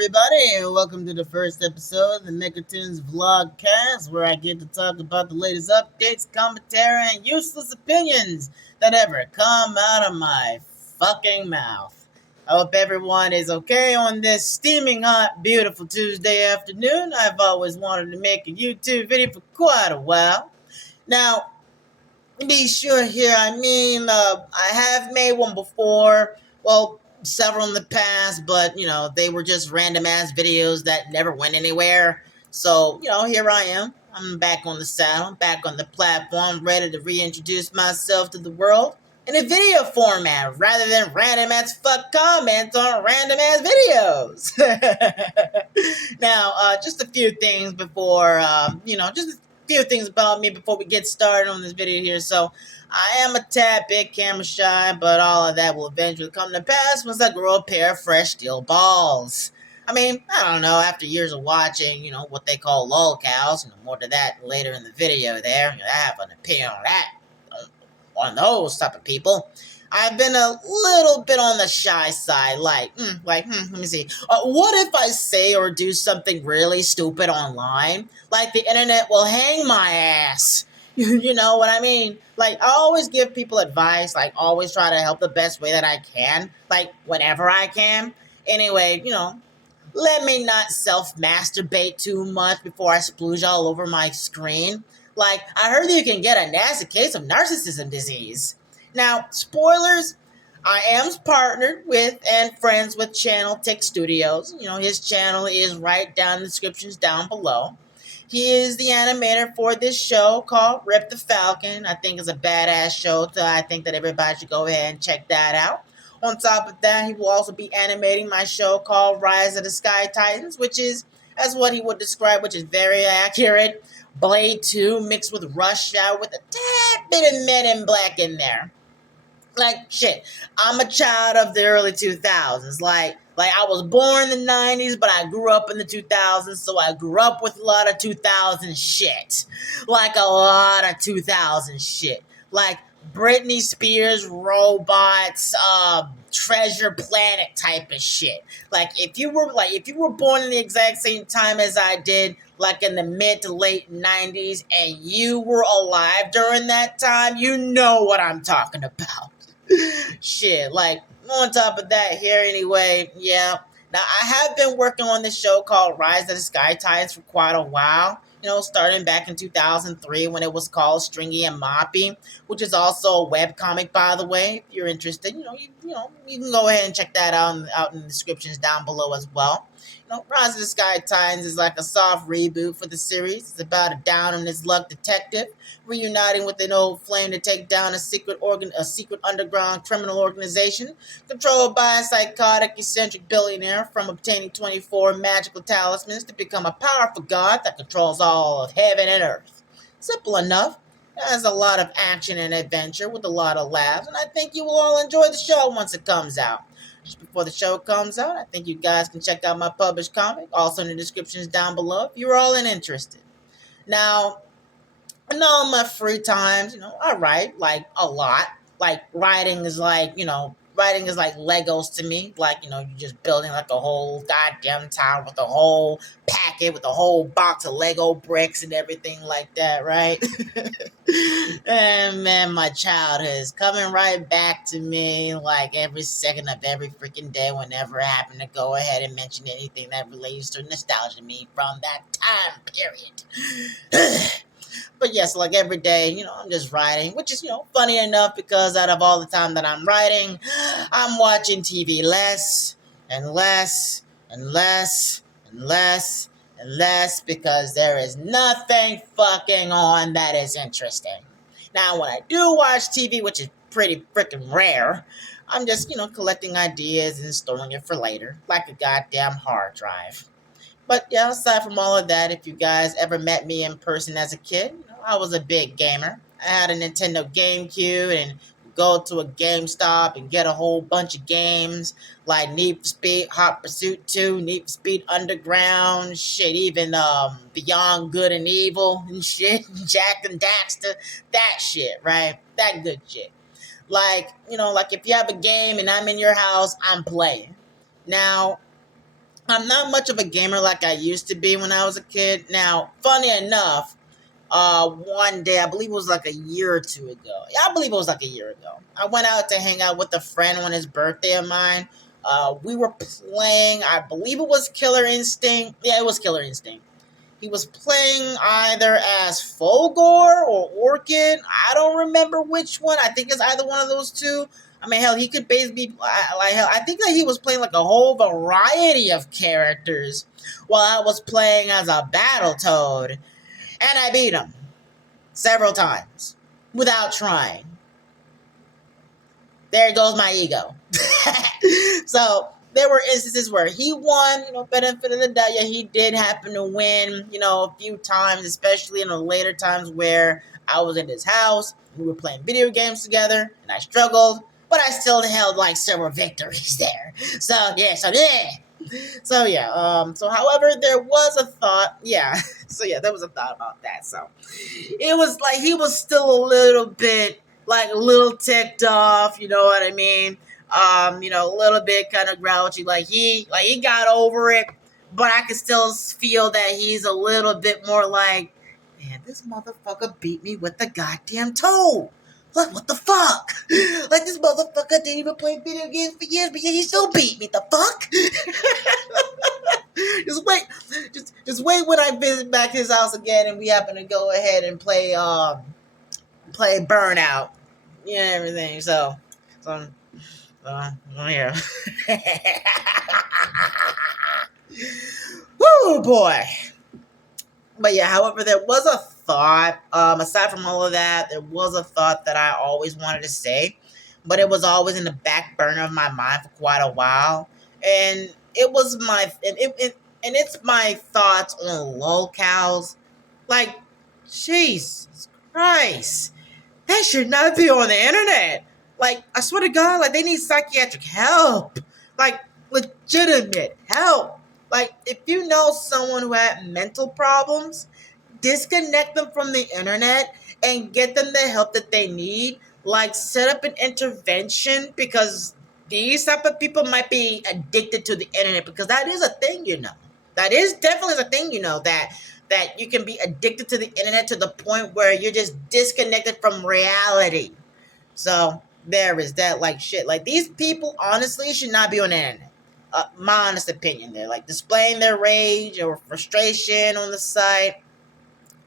everybody, and welcome to the first episode of the MegaToonz VLOGCAST, where I get to talk about the latest updates, commentary, and useless opinions that ever come out of my fucking mouth. I hope everyone is okay on this steaming hot, beautiful Tuesday afternoon. I've always wanted to make a YouTube video for quite a while. Now, be sure here, I have made one before. Well, several in the past, but they were just random ass videos that never went anywhere. So, here I am. I'm back on the saddle, back on the platform, ready to reintroduce myself to the world in a video format rather than random as fuck comments on random ass videos. Now, just a few things before, just a few things about me before we get started on this video here. So, I am a tad bit camera shy, but all of that will eventually come to pass once I grow a pair of fresh steel balls. I don't know, after years of watching, what they call lolcows, more to that later in the video there, I have an opinion on that, on those type of people. I've been a little bit on the shy side, let me see. What if I say or do something really stupid online? Like the internet will hang my ass. You know what I mean? Like, I always give people advice, always try to help the best way that I can, whenever I can. Anyway, let me not self-masturbate too much before I splooge all over my screen. I heard you can get a nasty case of narcissism disease. Now, spoilers, I am partnered with and friends with channel TIC Studios. His channel is right down in the descriptions down below. He is the animator for this show called Rip the Falcon. I think it's a badass show, so I think that everybody should go ahead and check that out. On top of that, he will also be animating my show called Rise of the Sky Titans, which is, as what he would describe, which is very accurate, Blade 2 mixed with Rush Hour with a tad bit of Men in Black in there. Shit, I'm a child of the early 2000s. I was born in the 90s, but I grew up in the 2000s, so I grew up with a lot of 2000 shit. A lot of 2000 shit. Britney Spears, robots, Treasure Planet type of shit. If you were born in the exact same time as I did, in the mid to late 90s, and you were alive during that time, you know what I'm talking about. Shit, on top of that here anyway, yeah. Now, I have been working on this show called Rise of the Sky Titans for quite a while. Starting back in 2003 when it was called Stringy and Moppy, which is also a webcomic, by the way. If you're interested, you can go ahead and check that out in the descriptions down below as well. Rise of the Sky Titans is like a soft reboot for the series. It's about a down on his luck detective reuniting with an old flame to take down a secret underground criminal organization controlled by a psychotic, eccentric billionaire from obtaining 24 magical talismans to become a powerful god that controls all of heaven and earth. Simple enough. It has a lot of action and adventure with a lot of laughs, and I think you will all enjoy the show once it comes out. Just before the show comes out, I think you guys can check out my published comic, also in the descriptions down below if you're all interested. Now, in all my free times, I write, a lot. Writing is writing is like Legos to me. You're just building a whole goddamn town with a whole packet, with a whole box of Lego bricks and everything like that, right? And man, my childhood is coming right back to me every second of every freaking day whenever I happen to go ahead and mention anything that relates to nostalgia to me from that time period. But yes, every day, I'm just writing, which is, funny enough because out of all the time that I'm writing, I'm watching TV less and less and less and less and less because there is nothing fucking on that is interesting. Now, when I do watch TV, which is pretty freaking rare, I'm just, collecting ideas and storing it for later, like a goddamn hard drive. But yeah, aside from all of that, if you guys ever met me in person as a kid, I was a big gamer. I had a Nintendo GameCube and go to a GameStop and get a whole bunch of games like Need for Speed Hot Pursuit 2, Need for Speed Underground, shit, even Beyond Good and Evil and shit, Jack and Daxter, that shit, right? That good shit. If you have a game and I'm in your house, I'm playing. Now, I'm not much of a gamer like I used to be when I was a kid. Now, funny enough, one day, I believe it was like a year or two ago. Yeah, I believe it was like a year ago. I went out to hang out with a friend on his birthday of mine. We were playing, I believe it was Killer Instinct. Yeah, it was Killer Instinct. He was playing either as Fulgore or Orchid. I don't remember which one. I think it's either one of those two. I mean, hell, he could basically like hell. I think that he was playing like a whole variety of characters while I was playing as a Battletoad, and I beat him several times without trying. There goes my ego. So there were instances where he won, benefit of the doubt. Yeah, he did happen to win, a few times, especially in the later times where I was in his house. We were playing video games together, and I struggled, but I still held like several victories there. So however, there was a thought, there was a thought about that. So it was like he was still a little bit, like a little ticked off, you know what I mean? A little bit kind of grouchy, like he got over it, but I could still feel that he's a little bit more like, man, this motherfucker beat me with the goddamn toad. Like, what the fuck? Like, this motherfucker didn't even play video games for years, but yet he still beat me. The fuck? Just wait when I visit back his house again and we happen to go ahead and play Burnout. Everything. So yeah. Woo, boy. But yeah, however, there was a thought, aside from all of that, there was a thought that I always wanted to say, but it was always in the back burner of my mind for quite a while. And it was it's my thoughts on lolcows. Like, Jesus Christ, that should not be on the internet. Like, I swear to God, like, they need psychiatric help. Like, legitimate help. Like, if you know someone who had mental problems, disconnect them from the internet and get them the help that they need. Like, set up an intervention, because these type of people might be addicted to the internet, because that is a thing, That is definitely a thing, that you can be addicted to the internet to the point where you're just disconnected from reality. So there is that, like, shit. Like, these people honestly should not be on the internet. My honest opinion, they're like displaying their rage or frustration on the site.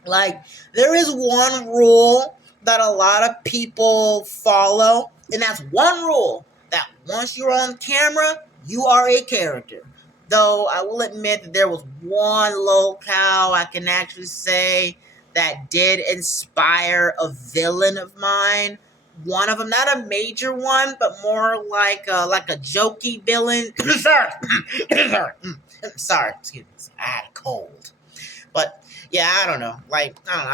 Like, there is one rule that a lot of people follow, and that's one rule, that once you're on camera, you are a character. Though I will admit that there was one lolcow I can actually say that did inspire a villain of mine. One of them, not a major one, but more like a jokey villain. Sorry, excuse me. I had a cold. But yeah, I don't know. Like, I don't know.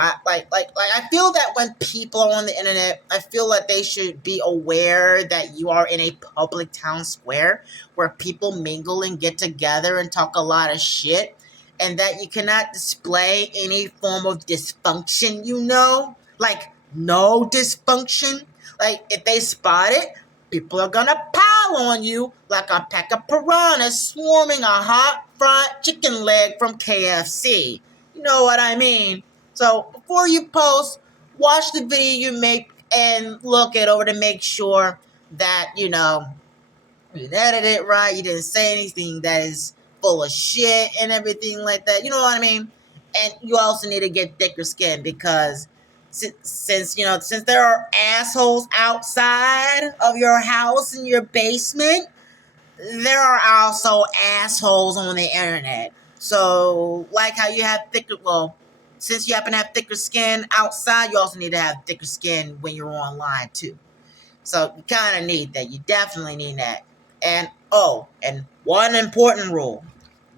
I feel that when people are on the internet, I feel like they should be aware that you are in a public town square where people mingle and get together and talk a lot of shit, and that you cannot display any form of dysfunction, Like, no dysfunction. Like, if they spot it, people are gonna pile on you like a pack of piranhas swarming a hot fried chicken leg from KFC. You know what I mean? So before you post, watch the video you make and look it over to make sure that, you edited it right, you didn't say anything that is full of shit and everything like that. You know what I mean? And you also need to get thicker skin, because since there are assholes outside of your house in your basement, there are also assholes on the internet. So, like how you have since you happen to have thicker skin outside, you also need to have thicker skin when you're online too. So you kind of need that. You definitely need that. And one important rule: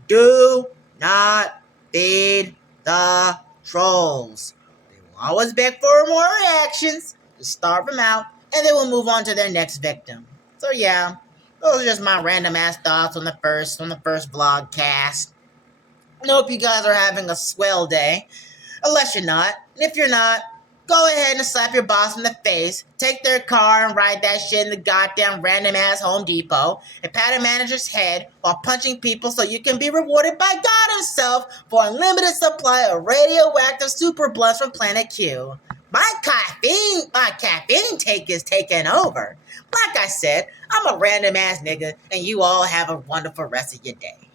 do not feed the trolls. Always beg for more reactions, just starve them out, and then we'll move on to their next victim. So yeah, those are just my random ass thoughts on the first VLOGCAST. I hope you guys are having a swell day, unless you're not. And if you're not, Go ahead and slap your boss in the face, take their car and ride that shit in the goddamn random ass Home Depot, and pat a manager's head while punching people so you can be rewarded by God himself for unlimited supply of radioactive super blunts from Planet Q. My caffeine take is taking over. Like I said, I'm a random ass nigga, and you all have a wonderful rest of your day.